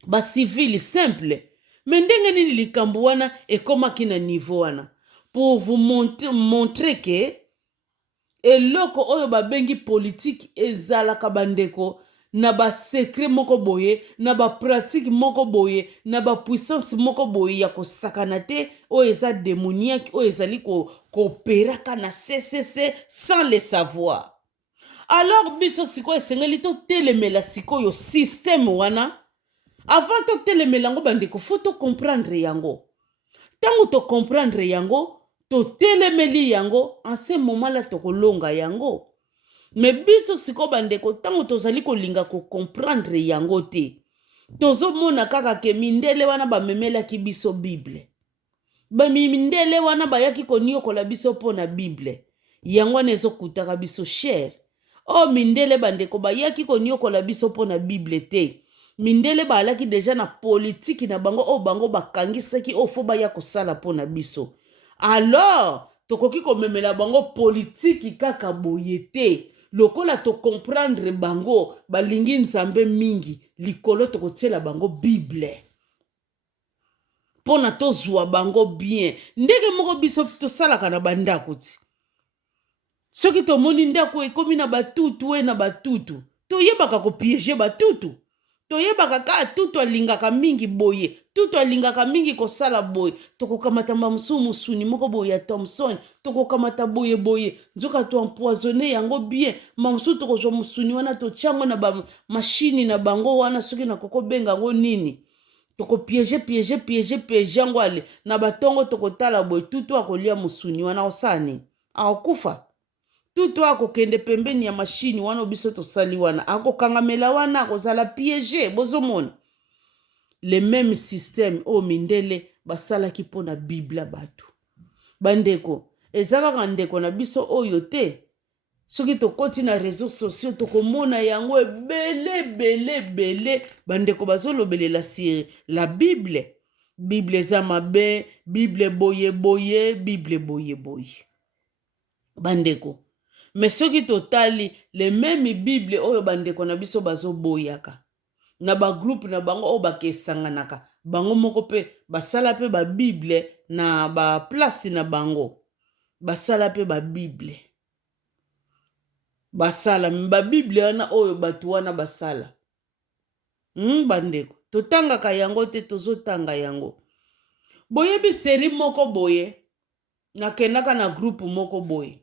ba civil simple. Mais ndenge nini likambo wana ekomaki na niveau wana pour vous montrer que eloko oyo babengi politique ezalaka bandeko na ba secret moko boye, na ba pratique moko boye, na ba puissance moko boye ya kosakana te oyo eza démoniaque oyo ezali koperaka na CCC sans le savoir. Alors biso siko esengeli to telemela sikoyo système wana. Avant to telemela ngo bandeko faut to comprendre yango. Tango to comprendre yango, to telemeli yango, en ce moment là to kolonga yango. Mais biso siko bandeko tango tozali kolinga ko comprendre yango te. Tozo mona kaka ke mindele wana ba memela ki biso Bible. Ba mindele wana ba yaki koniokola biso pona Bible. Yango nezo kutaka biso cher. Mindele bandeko ba yaki koniokola biso pona Bible te. Mindele ba alaki deja na politique na bango bango bakangisaki fo ba ya kosala pona biso. Alors tokoki komemela bango politique kaka boye te. Lokola to comprendre bango balingi nzambe mingi likolo tokotiela bango Bible. pona tozwa bango bien ndenge moko biso tosalaka na bandako ti soki tomoni ndako ekomi na batutu na batutu toyebaka kopiege batutu toyebaka ka tutu alingaka mingi boye tutu alingaka mingi kosala boye tokokamata musuni moko boye ya Thomson tokokamata boye boye nzoka toempoisonne yango bien mamusu tokozwa musuni wana tochango na mashini na bango wana soki na kokobenga ngo nini tokopiege yango ale na batongo tokotala boye tutu akolia musuni wana osani akokufa tutu akokende pembeni ya mashini wana biso tosali wana akokangamela wana akozala piege bozomona le même système o mindele basalaki mpona biblia bato bandeko eza kaka ndeko na biso oyo te soki tokoti na réseaux sociaux tokomona yango ebele bandeko bazolobelela sur la bible eza mabe bible boye bandeko mais soki totali le même bible oyo bandeko na biso bazoboyaka na bagroupe na bango oyo bakesanganaka bango moko pe basala pe babible na baplace na bango basala pe babible basala babible wana oyo bato wana basala bandeko totangaka yango te tozotanga yango boyebi seri moko boye nakendaka na groupe moko boye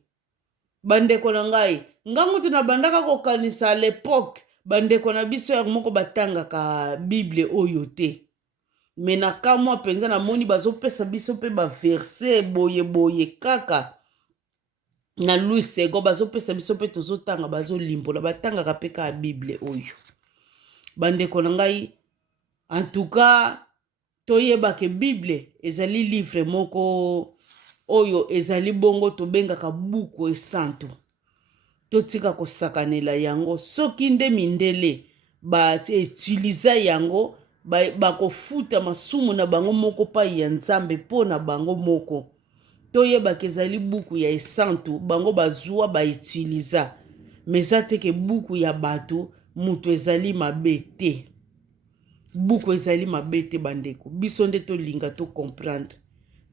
bandeko na ngai ngango tuna bandaka kokanisa à l'époque bandeko na biso ya moko batangaka bible oyo te me na kamwa penza na moni bazopesa biso pe baverse boye kaka na Louis Sego bazopesa biso pe tozotanga bazolimbola batangaka pe ka bible oyo bandeko na ngai en tout cas toyebake bible ezali livre moko oyo ezali bongo tobengaka buku esanto totika kosakanela yango soki nde mindele bautiliza yango bakofuta masumu na bango moko pai ya nzambe mpo na bango moko toyebaka ezali buku ya esanto bango bazwa bautiliza meza teke buku ya bato mutu ezali mabe te buku ezali mabe te bandeko biso nde tolinga tocomprendre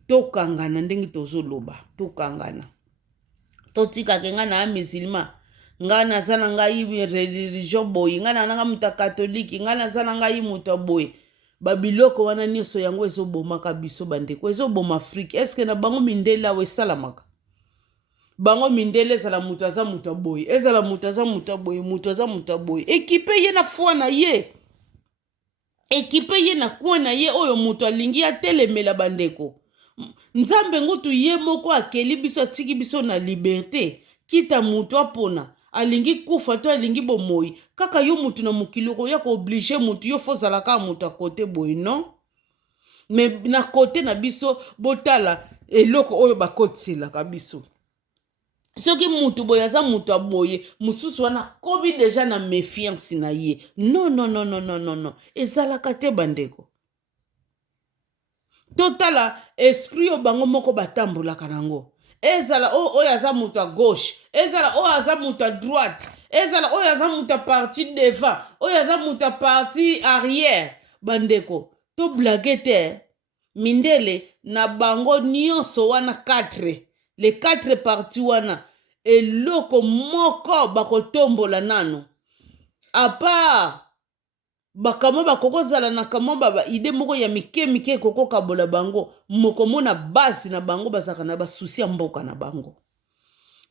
tokangana ndenge tozoloba tokangana totikake nga na musulman nga naza na ngai religion boye nga na nanga mutu katolike nga naza na ngai mutu boye babiloko wana nyonso yango ezobomaka biso bandeko ezoboma Afrique eske na bango mindele awo esalamaka bango mindele ezala mutu aza mutu boye ezala mutu aza mutu boye mutu aza mutu boye ekipe ye na foi na ye ekipe ye na kwa na ye oyo mutu alingi atelemela bandeko nzambe ngutu ye moko akeli biso atiki biso na liberté kita mutu apona alingi kufa to alingi bomoi kaka yo mutu na mokili koya ko oblige mutu yo fozala ka mutu akote boy non mais na kote na biso botala eloko oyo bakotiselaka biso soki mutu boye aza mutu aboye mususu wana kobi deja na méfiance na ye non ezalaka te bandeko totala esprit yo bango moko batambolaka nango ezala oyo aza mutu à gauche ezala oyo aza mutu à droite ezala oyo aza mutu à parti devant oyo aza mutu à parti arrière bandeko to blague te mindele na bango nyonso wana 4 les 4 parti wana eloko moko bakotombola nano à part bakama bakokozala na kama ba ide moko ya mike kokokabola bango mokomona base na bango bazaka na basusi ya mboka na bango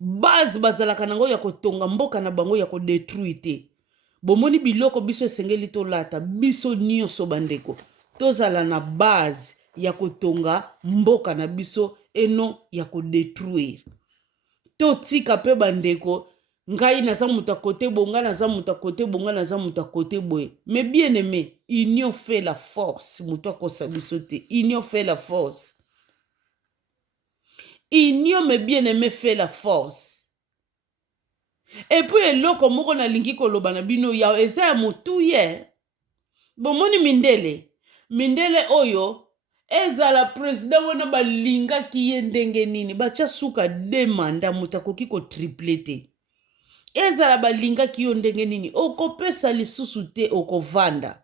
base bazalaka nango ya kotonga mboka na bango ya kodétruire te bomoni biloko biso esengeli tolata biso nyonso bandeko tozala na base ya kotonga mboka na biso eno ya kodétruire totika pe bandeko ngai naza mutu kote bonga naza mutu kote bonga naza mutu kote boye mais bien aimé union fait la force mutu akosa biso te union fait la force union mais bien aimé fait la force et puis eloko moko nalingi koloba na bino ya eza ya mutu ye bomoni mindele oyo ezala president wana balingaki ye ndenge nini batia suka 2 manda mutu akoki ko triple te ezala balingaki yo ndenge nini okopesa lisusu te okovanda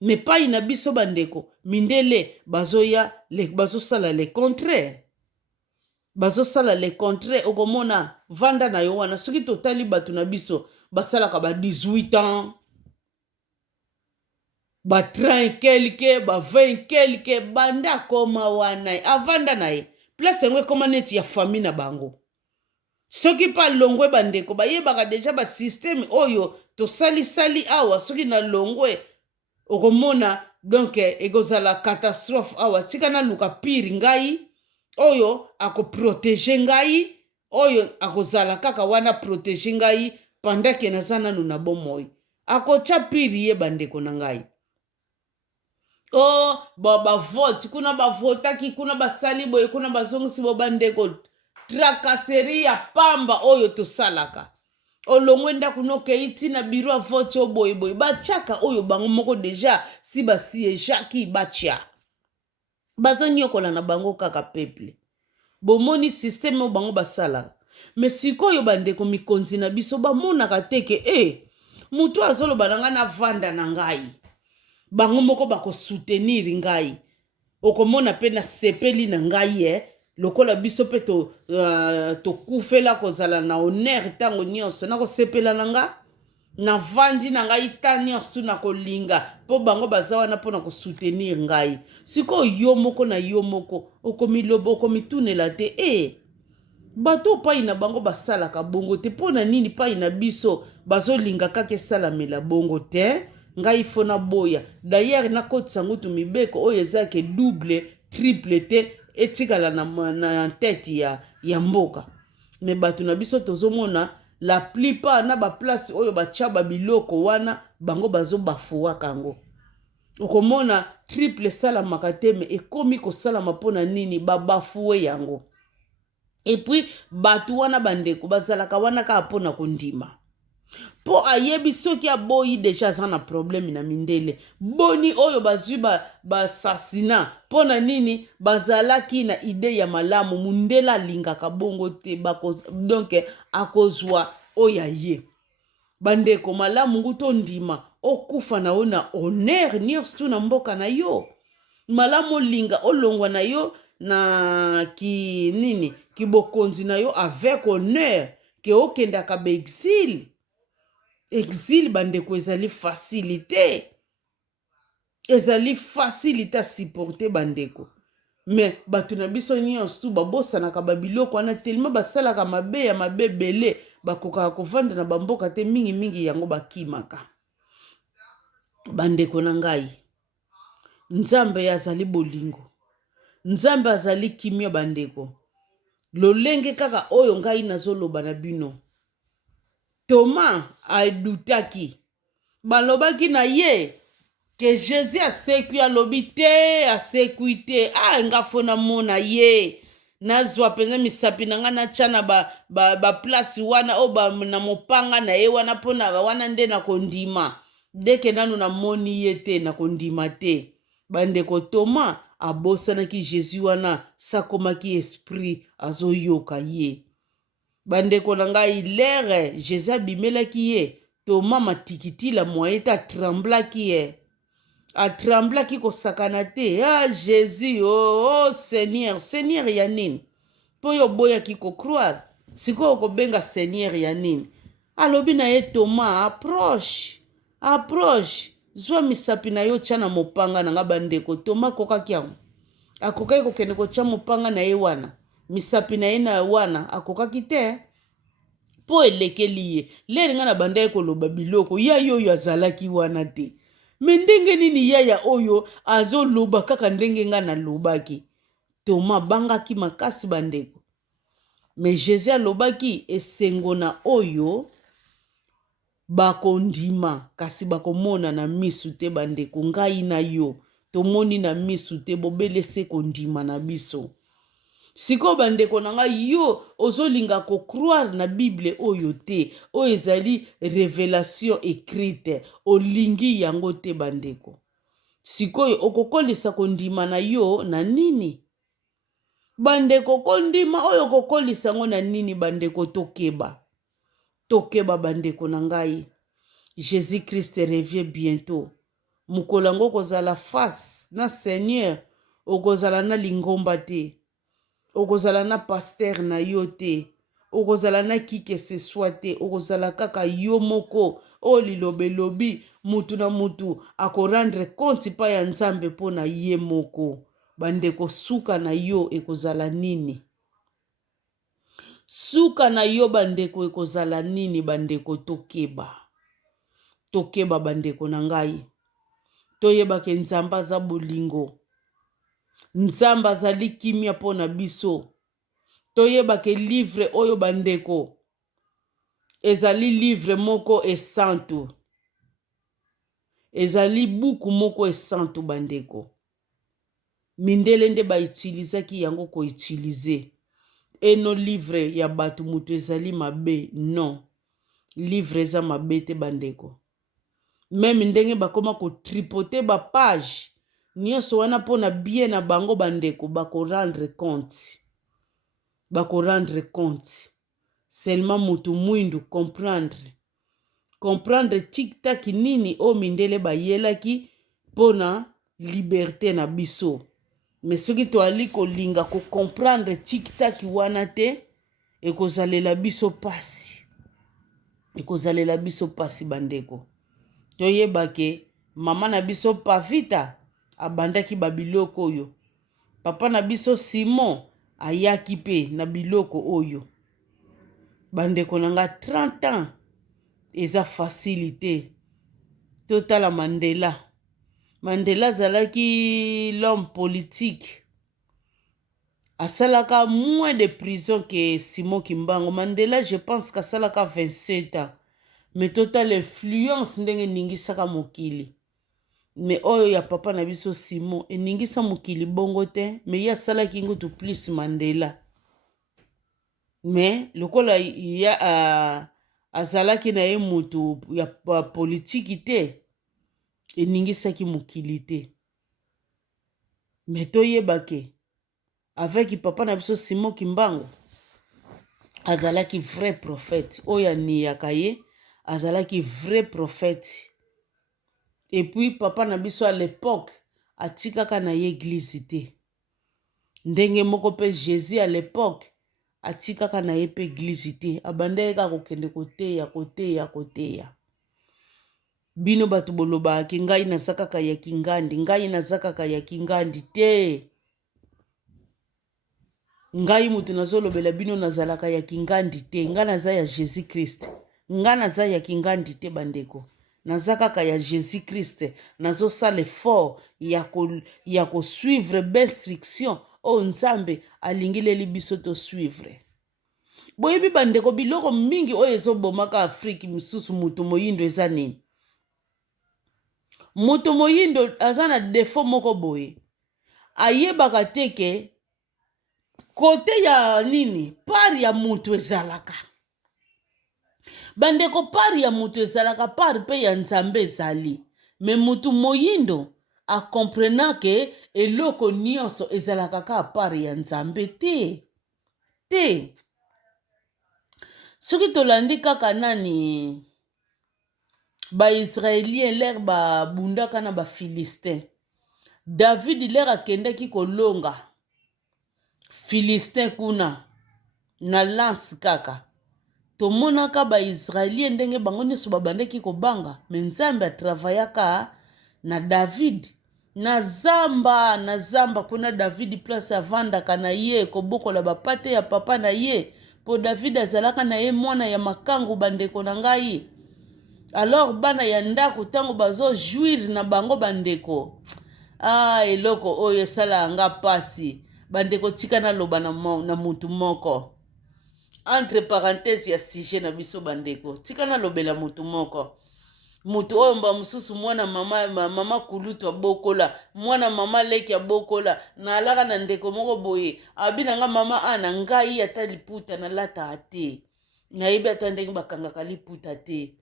me pai na biso bandeko mindele bazoya bazosala le contraire. Bazosala le contraire. Okomona vanda na yo wana soki totali bato na biso basalaka ba 18 ans, ba 30 quelque, ba 20 quelque, banda koma wana avanda na ye place yango ekoma neti ya famille na bango. Soki pa longwe bandeko bayebaka deja ba système oyo tosali awa soki na longwe okomona donc ekozala catastrophe awa tika na luka pire ngai oyo akoprotege ngai oyo akozala kaka wana protege ngai pendant ke naza nanu na bomoi akotya pire ye bandeko na ngai. Oh bavote kuna bavotaki kuna basali boye kuna bazongisi bo bandeko tracasserie ya pamba oyo tosalaka olongwe ndako nokei ntina biro avote o boyeboye batiaka oyo bango moko deja si basiejaki batia bazonyokola na bango kaka peuple bomoni systeme oyo bango basalaka. Me sikoyo bandeko mikonzi na biso bamonaka teke mutu azoloba na ngai na vanda na ngai bango moko bakosoutenir ngai okomona pe na sepeli na ngai lokola biso pe tokufela kozala na honneur ntango nyonso nakosepela na nga na vandi na ngai ta nyonso na kolinga mpo bango baza wana mpona kosoutenir ngai. Sikoyo yo moko na yo moko okomitunela te bato pai na bango basalaka bongo te mpo na nini pai na biso bazolinga kaka esalamela bongo te. Ngai fona boya d'ailleurs nakotisa ngutu mibeko oyo ezake double triple te etikala na tete ya mboka. Me bato na biso tozomona la plupart na baplace oyo batia babiloko wana bango bazobafuwaka yango. Okomona triple salamaka te me ekomi kosalama mpona nini babafuwe yango. Et puis bato wana bandeko bazalaka wana kaka mpona kondima po ayebi soki aboyi deja aza na problème na mindele boni oyo bazwi basasina mpona nini bazalaki na ide ya malamu mundele alingaka bongo te donc akozwa oyo ye bandeko malamu nguto ndima okufa na yo na honneur nyonso na mboka na yo malamu olinga olongwa na yo na kibokonzi na yo avec honneur ke okendaka baexil. Exil bandeko ezali facilité à supporter bandeko. Mais bato na biso nyonso babosanaka babiloko wana tellement basalaka mabe ya mabe bele bakokaka kovanda na bamboka te mingi yango bakimaka. Bandeko na ngai nzambe azali bolingo nzambe azali kimia bandeko lolenge kaka oyo ngai nazoloba na bino. Thomas adutaki balobaki na ye ke Jésus asekwi alobi te asekwi te nga fona mona ye nazwa penza misapi na nga natya na baplace wana o na mopanga na ye wana mpona wana nde na kondima ndeke nanu namoni ye te na kondima te. Bandeko Thomas abosanaki Jésus wana sakomaki esprit azoyoka ye. Bandeko na ngai lere Jésus abimelaki ye Thomas matikitila moye te atremblaki ye atremblaki kosakana te Jésus oh Seigneur ya nini mpo yo boyaki kokroire sikoyo kobenga Seigneur ya nini. Alobi na ye Thomas approche zwa misapi na yo tya na mopanga na nga. Bandeko Thomas akokaki yango akokaki kokende kotya mopanga na ye wana misapi na ye na wana akokaki te po elekeli ye lere nga na banda ye koloba biloko yaya oyo azalaki wana te. Me ndenge nini yaya oyo azoloba kaka ndenge nga nalobaki. Thomas bangaki makasi bandeko. Me Jésus alobaki esengo na oyo bakondima kasi bakomona na misu te bandeko. Ngai na yo tomoni na misu te bobelese kondima na biso. Siko bandeko na ngai yo ozolinga kokroire na Bible oyo te oyo ezali révélation écrite olingi yango te bandeko. Sikoyo okokolisa kondima na yo na nini bandeko? Kondima oyo okokolisa ngo na nini bandeko? Tokeba bandeko na ngai Jésus Christ revient bientôt. mukolango kozala face na seigneur okozala na lingomba te okozala na pasteur na yo te okozala na qui que ce soit te okozala kaka yo moko o lilobelobi mutu na mutu akorendre compte pa ya nzambe mpo na ye moko. Bandeko suka na yo ekozala nini? Suka na yo bandeko ekozala nini? Bandeko tokeba bandeko na ngai toyebake nzambe aza bolingo, nzambe azali kimia mpo na biso. Toyebake livre oyo bandeko ezali livre moko esantu, ezali buku moko esantu bandeko. Mindele nde baitilizaki yango koutilize. Eno livre ya batu mutu ezali mabe, non. Livre eza mabe te bandeko. Même ndenge bakoma ko tripoter ba page nyonso wana pona bien na bango bandeko bako rendre compte. Bako rendre compte. Seulement mutu mwindu comprendre tic-tac nini o mindele bayelaki pona liberté na biso. Mais soki toali kolinga ko comprendre tic-tac wana te ekozalela biso pasi. Ekozalela biso pasi bandeko. Toyebake mama na biso Pavita abandaki babiloko oyo. Papa na biso Simon ayaki pe na biloko oyo. Bandeko nanga 30 ans eza facilité. Totala Mandela. Mandela zalaki l'homme politique. Asalaka moins de prison que Simon Kimbangu. Mandela je pense qu'asalaka 27 ans. Mais total influence ndenge ningisaka mokili. Mais oyo ya papa na biso Simon eningisa mokili bongo te, mais ya salaki ngutu plus Mandela. Mais lokola ya azalaki na ye mutu ya politiki te eningisaki mokili te. Mais toyebake avec papa na biso Simon Kimbangu azalaki vrai prophète. Oya ni yakaye azalaki vrai prophète. Et puis papa na biso à l'époque atikaka na ye église te. Ndenge moko pe Jésus à l'époque atikaka na ye pe église te. Abandeye ka kokende koteya. Bino batu boloba ki ngai nazakaka ya kingandi, ngai nazakaka ya kingandi te. Ngai mutu nazolobela bino nazalaka ya kingandi te. Nga naza ya Jésus Christ. Nga naza ya kingandi te bandeko. Nazakaka ya Jésus Christ. Nazo sala effort ya ko suivre instruction o nzambe alingileli biso to suivre. Boyebi bandeko biloko mingi oyo ezobomaka Afrique misusu mutu moyindo eza nini? Mutu moyindo aza na défaut moko boye. Ayebaka teke kote ya nini? Pari ya mutu ezalaka. Bandeko pari ya mutu ezalaka pari pe ya nzambe ezali. Me mutu moyindo a comprena ke eloko nyonso ezalaka ka pari ya nzambe te. Soki tolandi kaka nani ba Israélien l'air ba bundaka na ba Philistin. David l'air akendaki kolonga Philistin kuna na lance kaka. Tomonaka ba Israélien ndenge bango nyonso babandaki kobanga. Me nzambe atravayaka na David. Na zamba kuna David place avandaka na ye kobokola bapate ya papa na ye. Po David azalaka na ye mwana ya makangu bandeko na ngai. Alors bana ya ndako tango bazo jouir na bango bandeko. Eloko oyo esala anga pasi. Bandeko tika na loba na mutu moko. Entre parenthèses ya sujet na biso bandeko. Tika na lobela mutu moko. Mutu oyo mba mususu mwana mama kulutu abokola. Mwana mama leki abokola. Na alaka na ndeko moko boye. Abinanga mama na ngai ata liputa na lata ate. Na yebi ata ndenge bakangaka liputa te.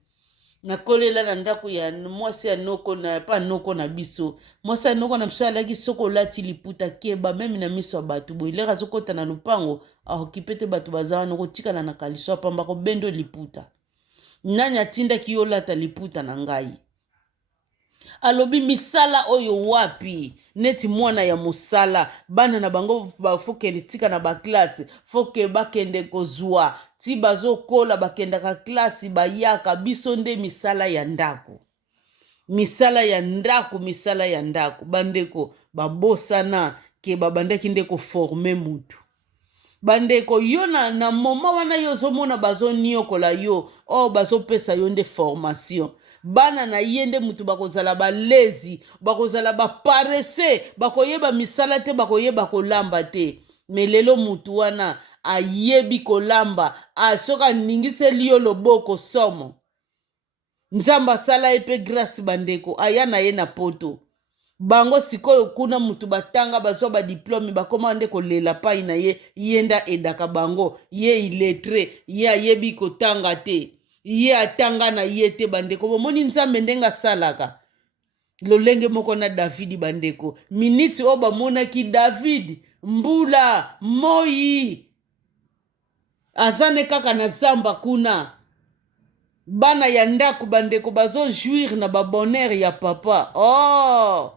Na kolela na ndako ya mwasi ya noko na pa noko na biso. Mwasi ya noko na biso alaki soko lati liputa keba memi na miso ya batu boye. Leka sokota na lupango ahokipete batu bazawa noko tika na nakaliso apamba ko bendo liputa. Nani atinda ki yo lata liputa na ngai. alobi misala oyo wapi neti mwana ya musala bana na bango bafoke litika na baklase foke bakende kozwa ti bazokola bakendaka klase bayaka biso nde misala ya ndako misala ya ndako misala ya ndako bandeko babosana ke babandaki nde koforme mutu bandeko yo na moma wana yo ozomona bazoniokola yo o bazopesa yo nde formation bana na ye nde mutu bakozala balezi bakozala baparese bakoyeba misala te bakoyeba kolamba te me lelo mutu wana ayebi kolamba soki aningiseli yo loboko somo nzambe asala ye mpe grâce bandeko aya na ye na poto bango sikoyo kuna mutu batanga bazwa badiplome bakoma nde kolela pai na ye ye nda edaka bango ye iletre ye ayebi kotanga te ye atanga na ye te bandeko bomoni nzambe ndenge asalaka lolenge moko na davidi bandeko miniti oyo bamonaki david mbula moi aza ne kaka na zamba kuna bana ya ndako bandeko bazojuire na babonheur ya papa oh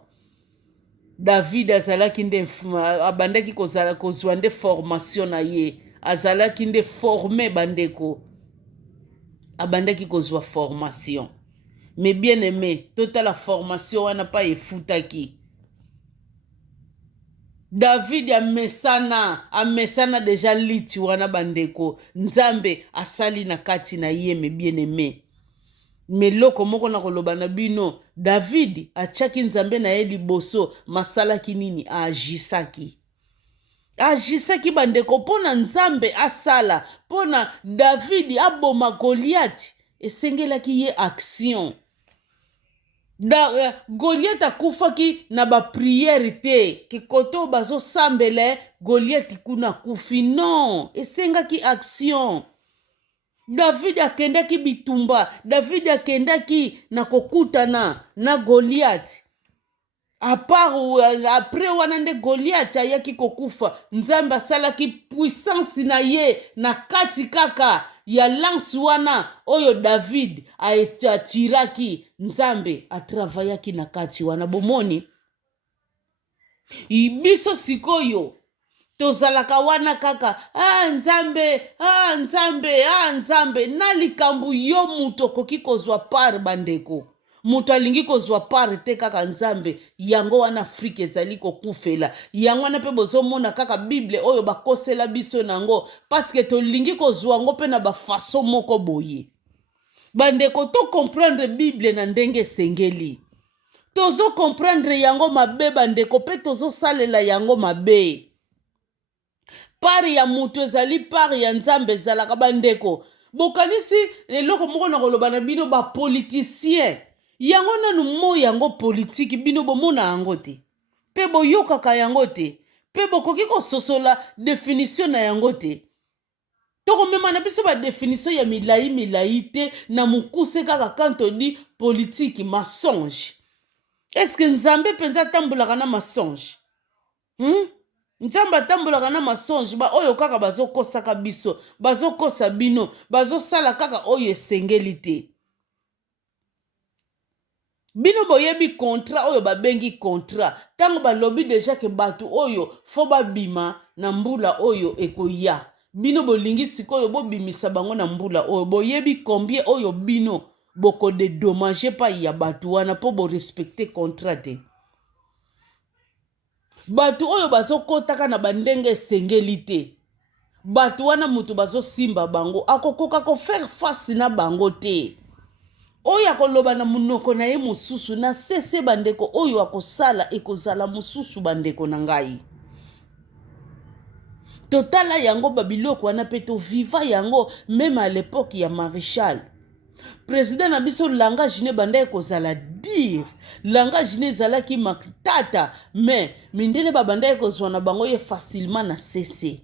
david azalaki nde abandaki kozwa nde formation na ye azalaki nde forme bandeko abandaki kozwa formation mais bien aimé totala formation wana pa efutaki david amesana deja liti wana bandeko nzambe asali na kati na ye me bien aimé meloko moko na koloba na bino david atiaki nzambe na ye liboso masalaki nini agisaki bandeko mpona nzambe asala mpona david aboma goliath esengelaki ye action goliath akufaki na bapriere te ke kote oyo bazosambela goliath kuna akufi non esengaki action david akendaki bitumba david akendaki na kokutana na goliath apres wana nde goliath ayaki kokufa nzambe asalaki puissance na ye na kati kaka ya lance wana oyo david atiraki nzambe atravayaki na kati wana bomoni biso sikoyo tozalaka wana kaka nzambe na likambo yo mutu okoki kozwa part bandeko mutu alingi kozwa part te kaka nzambe yango wana afrika ezali kokufela yango wana mpe bozomona kaka bible oyo bakosela biso nango paske tolingi kozwa ngo mpe na bafaso moko boye bandeko tokomprendre bible na ndenge esengeli tozokomprendre yango mabe bandeko mpe tozosalela yango mabe pari ya mutu ezali pari ya nzambe ezalaka bandeko bokanisi eloko moko na koloba na bino bapolitisien yango nanu mo yango politiki bino bomona yango te mpe boyokaka yango te mpe bokoki kososola definition na yango te tokomema na biso badefinition ya milai te na mokuse kaka kanto di politiki masonge eske nzambe mpenza atambolaka na masonge nzambe atambolaka na masonge oyo kaka bazokosaka biso bazokosa bino bazosala kaka oyo esengeli te bino boyebi contrat oyo babengi contrat ntango balobi deja ke bato oyo fo babima na mbula oyo ekoya bino bolingi sikoyo bobimisa bango na mbula oyo boyebi combien oyo bino bokodedomage pai ya bato wana mpo borespecte contrat te bato oyo bazokotaka na bandenge esengeli te bato wana mutu bazosimba bango akokoka kofaire face na bango te oyo akoloba na munoko na ye mosusu na sese bandeko oyo akosala ekozala mosusu bandeko na ngai totala yango babiloko wana mpe toviva yango meme à l'époque ya maréchal président na biso langage ne banda ekozala dire langage ne ezalaki matata mais mindele babanda ekozwa na bango ye facilement na sese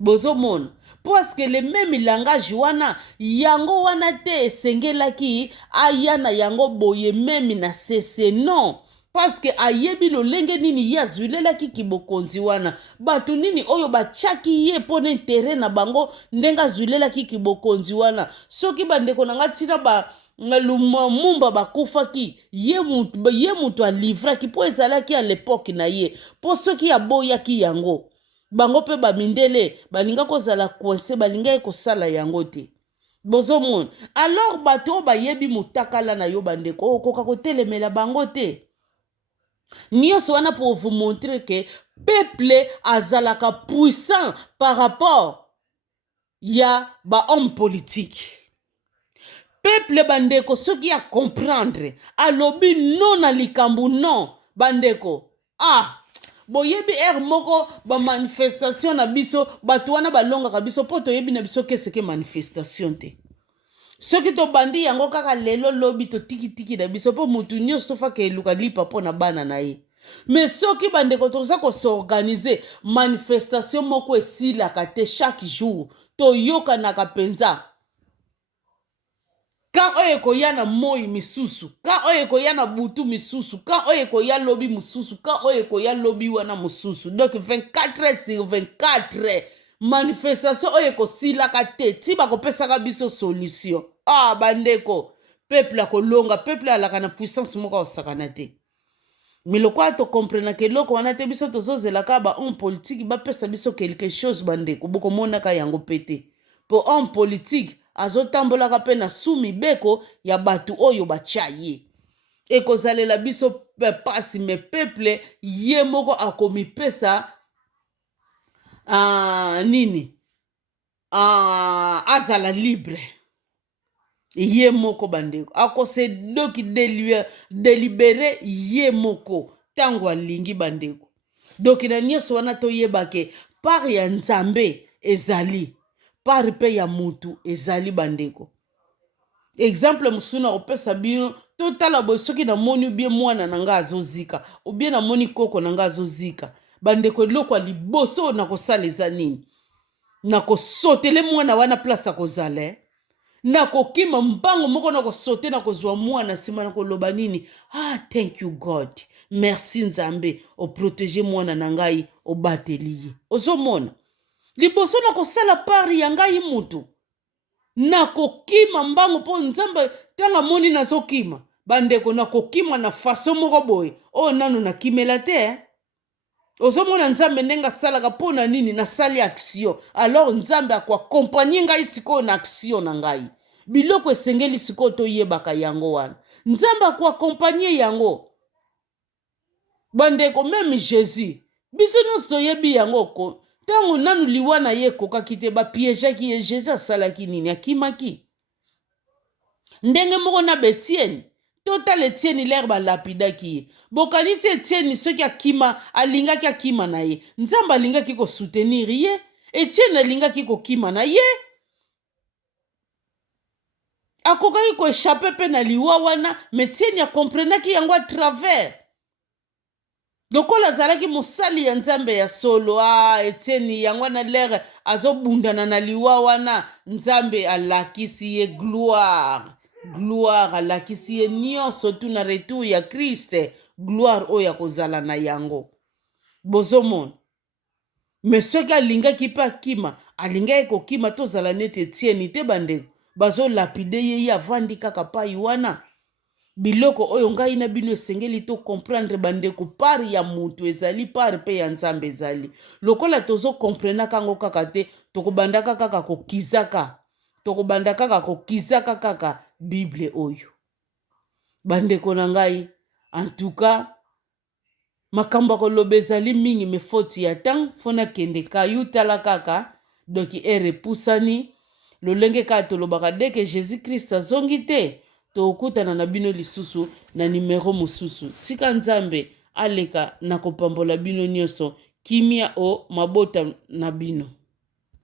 bozomona parce que le même langage wana yango wana te esengelaki aya na yango boye meme na sese non parce que ayebi lolenge nini ye azwilelaki kibokonzi wana bato nini oyo batiaki ye mpona intere na bango ndenge azwilelaki kibokonzi wana soki bandeko na nga ntina Lumumba bakufaki ye mutu alivraki po ezalaki à l'époque na ye po soki aboyaki yango bango pe bamindele balinga kozala kwese balinga kosala yango te bozomona alors bato oyo bayebi motakala na yo bandeko okoka kotelemela bango te nyonso wana pour vous montrer que peuple azalaka puissant par rapport ya homme politique. Peuple bandeko soki ya comprendre alobi non na likambu non bandeko boyebi moko ba manifestation na biso bato wana balongaka biso po toyebi na biso keseke manifestation te soki tobandi yango kaka lelo lobi totiki na biso po mutu nyonso faka eluka lipa po na bana na ye mais soki bandeko toza kosorganize manifestation moko esilaka te chaque jour toyokanaka penza ka oyo ekoya na moi misusu ka oyo ekoya na butu misusu ka oyo ekoya lobi mususu ka oyo ekoya lobi wana mususu donc 24 sur 24 manifestation oyo ekosilaka te ti bakopesaka biso solution bandeko peuple akolonga peuple alaka na puissance moko osakana te mais lokola tokomprenaka eloko wana te biso tozozelaka homme politique bapesa biso quelque chose bandeko bokomonaka yango pe te po homme politique azotambolaka pe na sumibeko ya bato oyo batya ye ekozalela biso pasi me peuple ye moko akomipesa nini azala libre ye moko bandeko akose doki delibere ye moko tango alingi bandeko doki na nyonso wana toyebake par ya nzambe ezali par pe ya mutu ezali bandeko exemple mosusu na kopesa bino totala boye soki namoni ubie mwana na nga azozika ubie namoni koko na nga azozika bandeko eloko ya liboso nakosala eza nini nakosotele mwana wana place akozala nakokima mbango moko nakosote nakozwa mwana nsima nakoloba nini thank you God merci nzambe oprotege mwana na ngai obateli ye ozomona liboso nakosala pari ya ngai mutu nakokima mbango mpo nzambe tanga moni nazokima bandeko nakokima na faso moko boye oyo nanu nakimela te ozomona nzambe ndenge asalaka mpo na nini nasali action alors nzambe akoakompanye ngai sikoyo na action na ngai biloko esengeli sikoyo toyebaka yango wana nzambe akoakompanye yango bandeko meme Jésus biso nyonso toyebi yango ko ntango nanu liwa na ye ekokaki te bapiégeaki ye Jésus asalaki nini akimaki ndenge moko na Etienne totala Etienne lere balapidaki ye bokanisi Etienne soki akima alingaki akima na ye nzambe alingaki kosoutenir ye Etienne alingaki kokima na ye akokaki koéchappe mpe na liwa wana mais Etienne akomprenaki yango a travers lokola azalaki mosali ya nzambe ya solo Etienne yango na lere azobundana na liwa wana nzambe alakisi ye gloire alakisi ye nyonso tu na retour ya Christ gloire oyo akozala na yango bozomona mais soki alingaki mpe akima alingaki kokima tozala neti Etienne te bandeko bazolapide ye avandi kaka pai wana biloko oyo ngai na bino esengeli to comprendre bandeko pari ya mutu ezali pari pe ya nzambe ezali lokola tozo comprendre kango kaka te tokobandaka kaka kokizaka kaka Bible oyo bandeko na ngai en tout cas makambo koloba ezali mingi me foti ya tang fona kende kayu tala kaka doki epusani lolenge kaka tolobaka deke Jésus Christ azongi te tokutana na bino lisusu na numero mosusu tika nzambe aleka na kopambola bino nyonso kimia o mabota na bino.